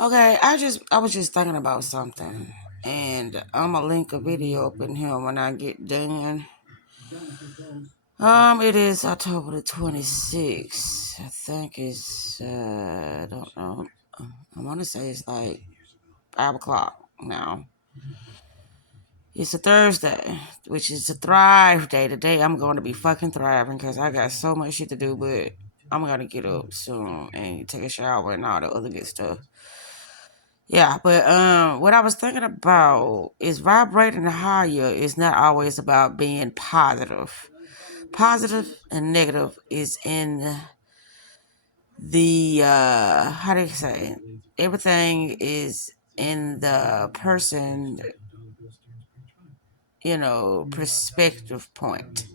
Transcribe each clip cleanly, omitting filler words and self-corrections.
Okay, I was just thinking about something, and I'm gonna link a video up in here when I get done. It is October the 26th. I think it's I don't know. I want to say it's like 5 o'clock now. It's a Thursday, which is a Thrive Day. Today I'm going to be fucking thriving because I got so much shit to do, but I'm gonna get up soon and take a shower and all the other good stuff. Yeah, but what I was thinking about is vibrating higher is not always about being positive. Positive and negative is in the how do you say? Everything is in the person, perspective point.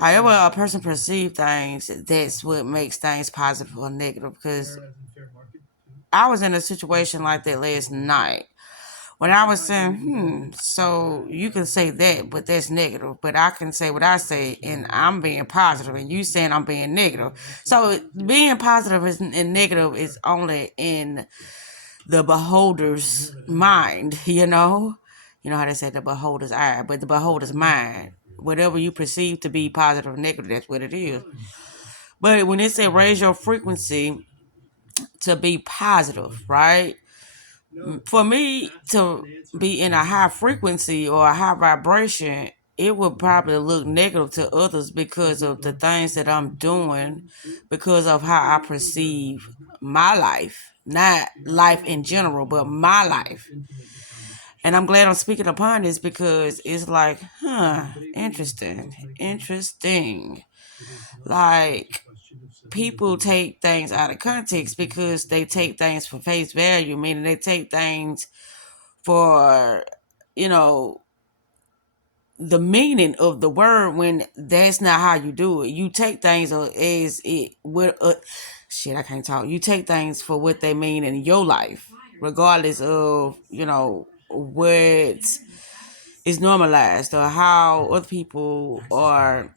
However a person perceives things, that's what makes things positive or negative. Because I was in a situation like that last night when I was saying, so you can say that, but that's negative. But I can say what I say, and I'm being positive, and you saying I'm being negative. So being positive and negative is only in the beholder's mind, you know? You know how they say the beholder's eye, but the beholder's mind. Whatever you perceive to be positive or negative, that's what it is. But when it say raise your frequency to be positive, right? For me to be in a high frequency or a high vibration, it would probably look negative to others because of the things that I'm doing, because of how I perceive my life, not life in general, but my life. And I'm glad I'm speaking upon this because it's like, interesting. Like, people take things out of context because they take things for face value, meaning they take things for, you know, the meaning of the word when that's not how you do it. You take things as it what shit, I can't talk. You take things for what they mean in your life, regardless of, what is normalized or how other people are,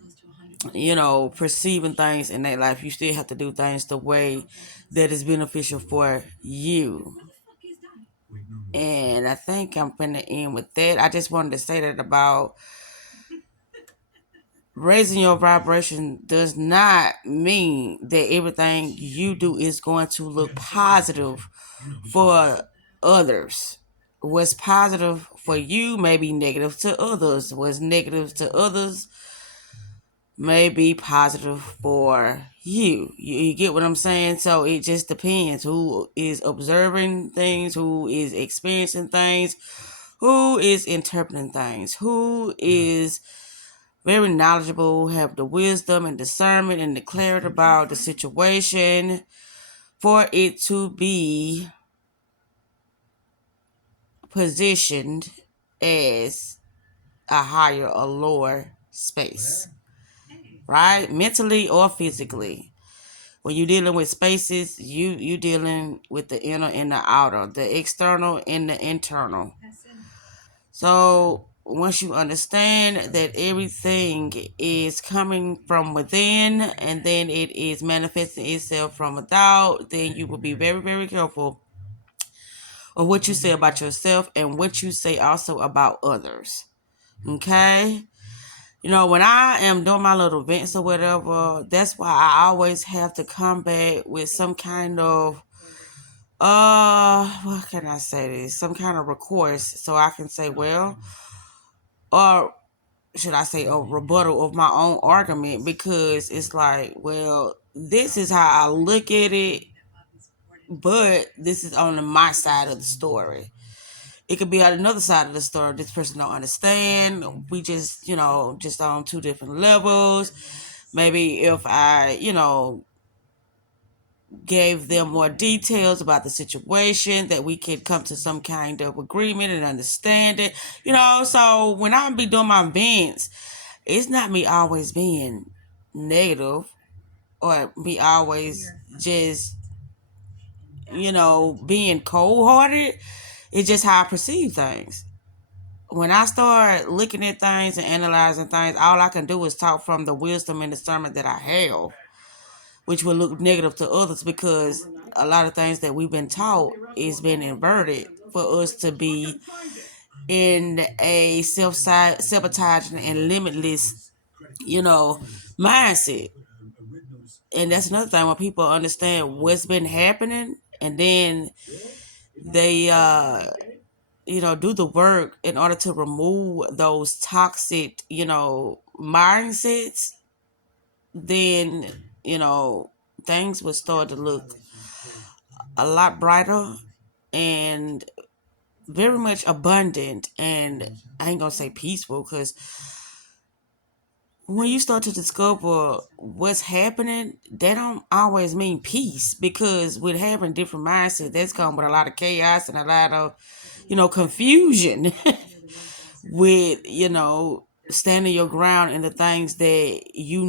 perceiving things in their life. You still have to do things the way that is beneficial for you. And I think I'm finna end with that. I just wanted to say that about raising your vibration does not mean that everything you do is going to look positive for others. What's positive for you may be negative to others. What's negative to others may be positive for you. You get what I'm saying? So it just depends who is observing things, who is experiencing things, who is interpreting things, who is very knowledgeable, have the wisdom and discernment and the clarity about the situation for it to be positioned as a higher or lower space, right? Mentally or physically. When you're dealing with spaces, you dealing with the inner and the outer, the external and the internal. So once you understand that everything is coming from within and then it is manifesting itself from without, then you will be very, very careful of what you say about yourself and what you say also about others. Okay? When I am doing my little events or whatever, that's why I always have to come back with some kind of what can I say this? Some kind of recourse so I can say, well, or should I say a rebuttal of my own argument, because it's like, well, this is how I look at it, but this is on my side of the story. It could be on another side of the story. This person don't understand. We just, just on two different levels. Maybe if I, gave them more details about the situation, that we could come to some kind of agreement and understand it. So when I be doing my events, it's not me always being negative or me always just, being cold-hearted. It's just how I perceive things. When I start looking at things and analyzing things, all I can do is talk from the wisdom and discernment that I have. which will look negative to others because a lot of things that we've been taught is been inverted for us to be in a self-sabotaging and limitless, mindset. And that's another thing when people understand what's been happening and then they do the work in order to remove those toxic, mindsets, then, things will start to look a lot brighter and very much abundant. And I ain't gonna say peaceful, because when you start to discover what's happening, that don't always mean peace, because with having different mindsets, that's come with a lot of chaos and a lot of, confusion with, standing your ground in the things that you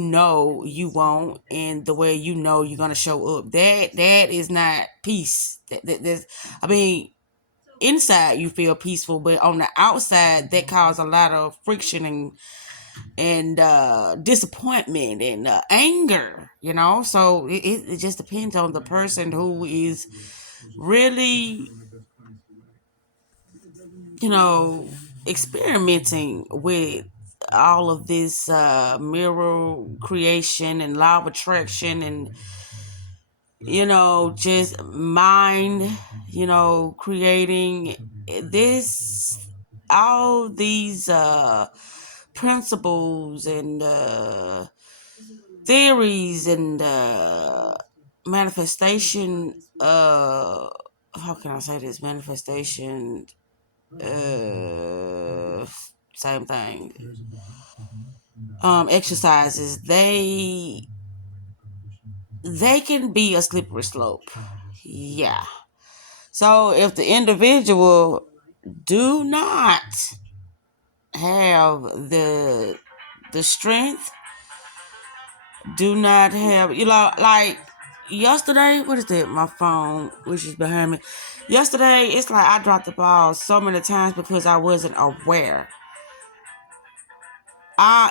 want and the way you're gonna show up. That is not peace. Inside you feel peaceful, but on the outside that causes a lot of friction and disappointment and anger. So it just depends on the person who is really, experimenting with all of this mirror creation and law of attraction and, just mind, creating this, all these principles and theories and manifestation. How can I say this? Manifestation. Same thing. Exercises. They can be a slippery slope. Yeah. So if the individual do not have the strength, do not have, like yesterday, what is that? My phone, which is behind me. Yesterday, it's like I dropped the ball so many times because I wasn't aware.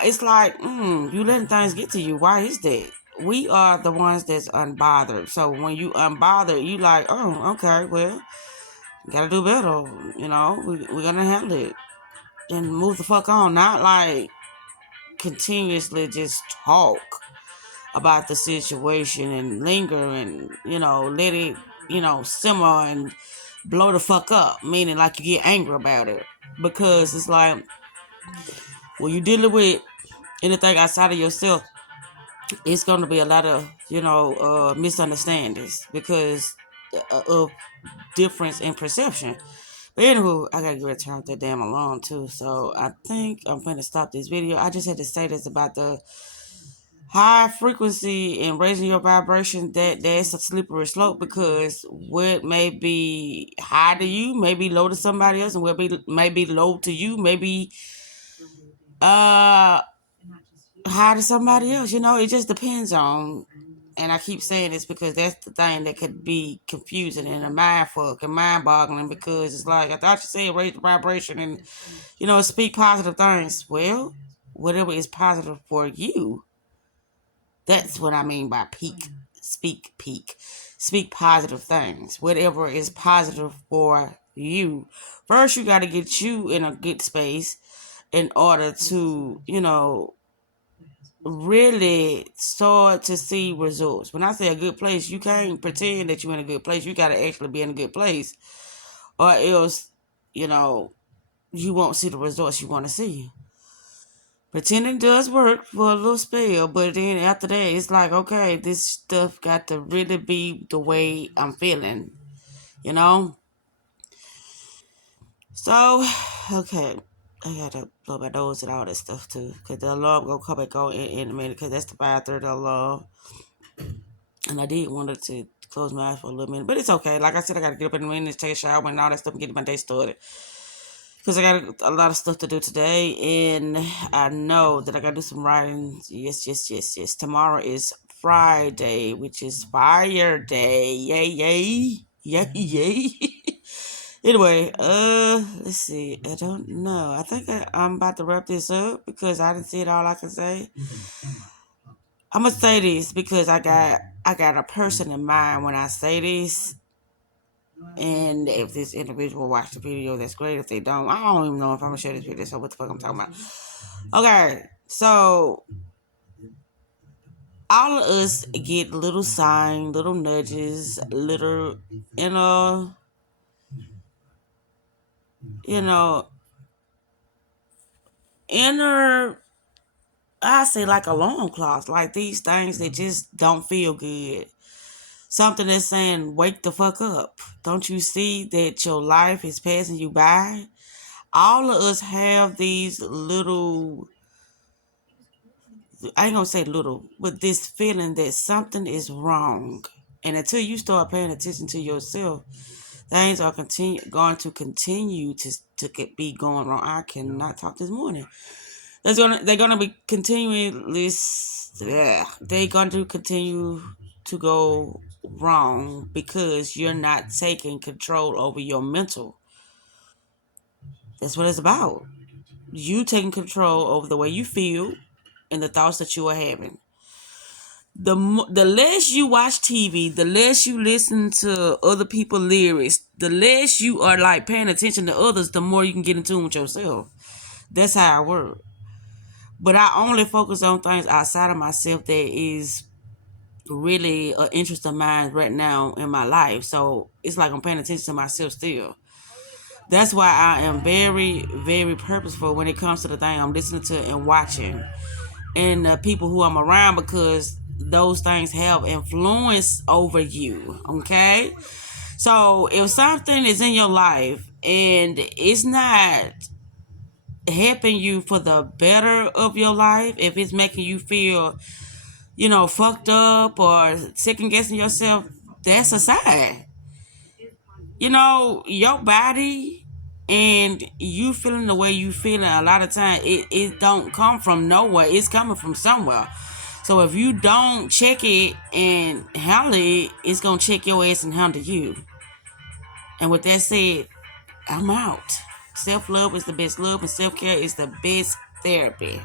It's like, you letting things get to you. Why is that? We are the ones that's unbothered. So when you unbothered, you like, oh, okay, well, gotta do better. We're gonna handle it and move the fuck on. Not like continuously just talk about the situation and linger and, let it, simmer and blow the fuck up. Meaning like you get angry about it. Because it's like, when you're dealing with anything outside of yourself, it's going to be a lot of, misunderstandings because of difference in perception. But anywho, I gotta get ready to turn off that damn alarm too. So I think I'm gonna stop this video. I just had to say this about the high frequency and raising your vibration. That's a slippery slope, because what may be high to you may be low to somebody else, and what may be low to you may be high to somebody else. It just depends on. And I keep saying this because that's the thing that could be confusing and a mind fuck and mind boggling, because it's like, I thought you said raise the vibration and, speak positive things. Well, whatever is positive for you, that's what I mean by peak. Speak positive things. Whatever is positive for you. First, you got to get you in a good space in order to, really start to see results. When I say a good place, you can't pretend that you're in a good place. You got to actually be in a good place, or else, you won't see the results you want to see. Pretending does work for a little spell, but then after that, it's like, okay, this stuff got to really be the way I'm feeling, So, okay, I gotta blow my nose and all that stuff too, because the alarm gonna come back on in a minute, because that's the 5:30 alarm. And I did want to close my eyes for a little minute, but it's okay. Like I said, I gotta get up in a minute, take a shower and all that stuff and get my day started. Because I got a lot of stuff to do today, and I know that I gotta do some writing. Yes. Tomorrow is Friday, which is Fire Day. Yay. Anyway, let's see. I don't know. I think I'm about to wrap this up because I didn't see it all I can say. I'm gonna say this because I got a person in mind when I say this. And if this individual watched the video, that's great. If they don't, I don't even know if I'm gonna share this video. So what the fuck I'm talking about? Okay, so all of us get little signs, little nudges, little inner, you know, inner. I say like alarm clocks, like these things that just don't feel good. Something that's saying, wake the fuck up. Don't you see that your life is passing you by? All of us have these little, I ain't gonna say little, but this feeling that something is wrong. And until you start paying attention to yourself, things are going to continue to be going wrong. I cannot talk this morning. They're gonna be continuing this. Yeah, they're going to continue to go wrong because you're not taking control over your mental. That's what it's about. You taking control over the way you feel and the thoughts that you are having. The less you watch TV, the less you listen to other people's lyrics, the less you are like paying attention to others, the more you can get in tune with yourself. That's how I work. But I only focus on things outside of myself that is really an interest of mine right now in my life. So it's like I'm paying attention to myself still. That's why I am very, very purposeful when it comes to the thing I'm listening to and watching. And the people who I'm around, because those things have influence over you. Okay? So if something is in your life and it's not helping you for the better of your life, if it's making you feel, fucked up or second guessing yourself, that's a sign. Your body and you feeling the way you feeling, a lot of time it don't come from nowhere. It's coming from somewhere. So if you don't check it and handle it, it's gonna check your ass and handle you. And with that said, I'm out. Self-love is the best love, and self-care is the best therapy.